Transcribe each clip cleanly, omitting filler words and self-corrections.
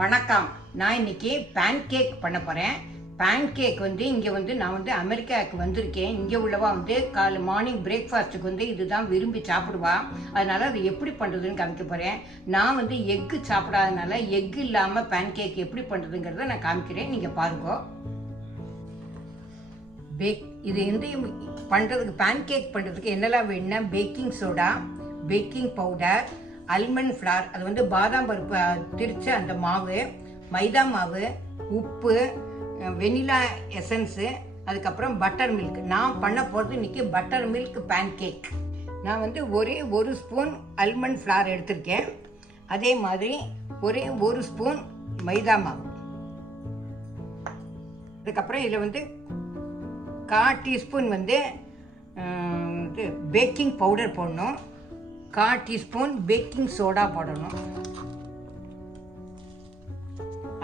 வணக்கம். நான் இன்னைக்கு பேன் கேக் பண்ண போகிறேன். பேன் கேக் இங்கே நான் அமெரிக்காவுக்கு வந்திருக்கேன். இங்கே உள்ளவா மார்னிங் பிரேக்ஃபாஸ்ட்டுக்கு இதுதான் விரும்பி சாப்பிடுவா. அதனால் அது எப்படி பண்ணுறதுன்னு காமிக்க போகிறேன். நான் எக்கு சாப்பிடாதனால எக்கு இல்லாமல் பேன் கேக் எப்படி பண்ணுறதுங்கிறத நான் காமிக்கிறேன். நீங்கள் பாருங்க. இது பண்ணுறதுக்கு பேன் கேக் பண்ணுறதுக்கு என்னெல்லாம் வேணும்னா baking soda, baking powder, almond flour, அது பாதாம் பருப்பு திரிச்ச அந்த மாவு, மைதா மாவு, உப்பு, வெனிலா எசன்ஸு, அதுக்கப்புறம் பட்டர் மில்க். நான் பண்ண போகிறது இன்றைக்கி பட்டர் மில்க் பேன் கேக். நான் ஒரே ஒரு ஸ்பூன் அல்மண்ட் ஃப்ளார் எடுத்திருக்கேன். அதே மாதிரி ஒரே ஒரு ஸ்பூன் மைதா மாவு. அதுக்கப்புறம் இதில் 1/4 டீஸ்பூன் பேக்கிங் பவுடர் போடணும். 1/4 டீஸ்பூன் பேக்கிங் சோடா போடணும்.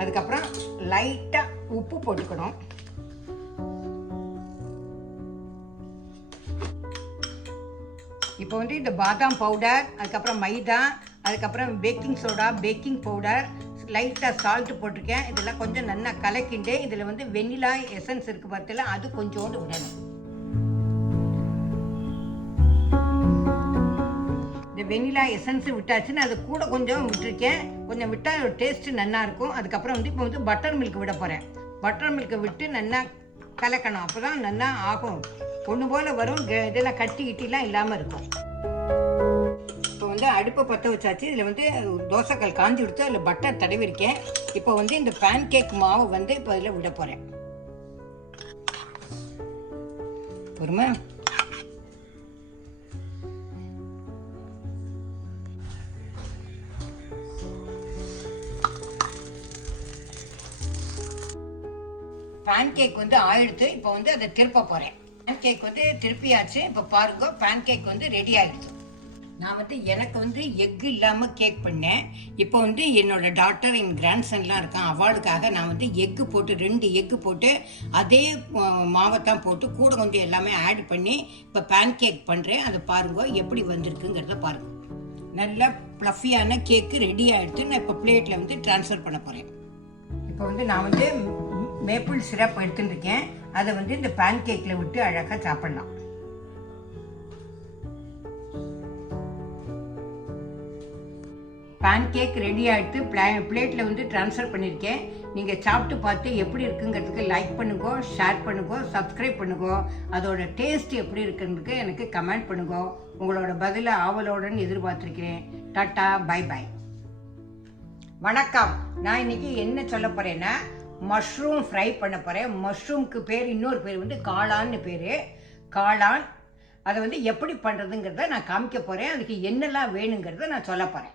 அதுக்கப்புறம் லைட்டாக உப்பு போட்டுக்கணும். இப்போ இந்த பாதாம் பவுடர், அதுக்கப்புறம் மைதா, அதுக்கப்புறம் பேக்கிங் சோடா, பேக்கிங் பவுடர், லைட்டாக சால்ட்டு போட்டிருக்கேன். இதெல்லாம் கொஞ்சம் நல்லா கலக்கிண்டு இதில் வெனிலா எசன்ஸ் இருக்குது பார்த்தல, அது கொஞ்சோண்டு விடணும். இந்த வெனிலா எசன்ஸு விட்டாச்சுன்னு அது கூட கொஞ்சம் விட்டுருக்கேன். கொஞ்சம் விட்டால் டேஸ்ட்டு நல்லா இருக்கும். அதுக்கப்புறம் இப்போ பட்டர் மில்க் விட போகிறேன். பட்டர் மில்க்கை விட்டு நல்லா கலக்கணும். அப்போ தான் நல்லா ஆகும். ஒன்று போல் வரும். இதெல்லாம் கட்டி கிட்டிலாம் இல்லாமல் இருக்கும். இப்போ அடுப்பை பற்ற வச்சாச்சு. இதில் தோசைக்கல் காஞ்சி கொடுத்து அதில் பட்டர் தடவிருக்கேன். இப்போ இந்த பேன் கேக் மாவை இப்போ அதில் விட போகிறேன். பொறுமை. பேன் கேக் ஆயிடுத்து. இப்போ அதை திருப்ப போகிறேன். பேன் கேக் திருப்பியாச்சு. இப்போ பாருங்க, பேன் கேக் ரெடி ஆகிடுச்சு. நான் எனக்கு எக்கு இல்லாமல் கேக் பண்ணேன். இப்போ என்னோட டாட்டர், என் கிராண்ட்சன்லாம் இருக்கான். அவளுக்காக நான் எக்கு போட்டு 2 எக்கு போட்டு அதே மாவைத்தான் போட்டு கூட கொஞ்சம் எல்லாமே ஆட் பண்ணி இப்போ பேன் கேக் பண்ணுறேன். அதை பாருங்க எப்படி வந்திருக்குங்கிறத பாருங்க. நல்ல ப்ளஃபியான கேக்கு ரெடி ஆகிடுச்சு. நான் இப்போ பிளேட்டில் ட்ரான்ஸ்ஃபர் பண்ண போகிறேன். இப்போ நான் மேப்பிள் சிரப் எடுத்துட்டுருக்கேன். அதை இந்த பேன் கேக்கில் விட்டு அழகாக சாப்பிடலாம். பேன் கேக் ரெடி ஆகிட்டு பிளேட்டில் ட்ரான்ஸ்ஃபர் பண்ணியிருக்கேன். நீங்கள் சாப்பிட்டு பார்த்து எப்படி இருக்குங்கிறதுக்கு லைக் பண்ணுங்க, ஷேர் பண்ணுங்க, சப்ஸ்கிரைப் பண்ணுங்க. அதோட டேஸ்ட் எப்படி இருக்குங்கிறதுக்கு எனக்கு கமெண்ட் பண்ணுங்க. உங்களோட பதிலை ஆவலோடன்னு எதிர்பார்த்துருக்கிறேன். Tata, bye bye. வணக்கம். நான் இன்னைக்கு என்ன சொல்ல போகிறேன்னா, மஷ்ரூம் ஃப்ரை பண்ண போகிறேன். மஷ்ரூம்க்கு பேர், இன்னொரு பேர் காளான்னு பேர். காளான். அதை எப்படி பண்ணுறதுங்கிறத நான் காமிக்க போகிறேன். அதுக்கு என்னெல்லாம் வேணுங்கிறத நான் சொல்ல போகிறேன்.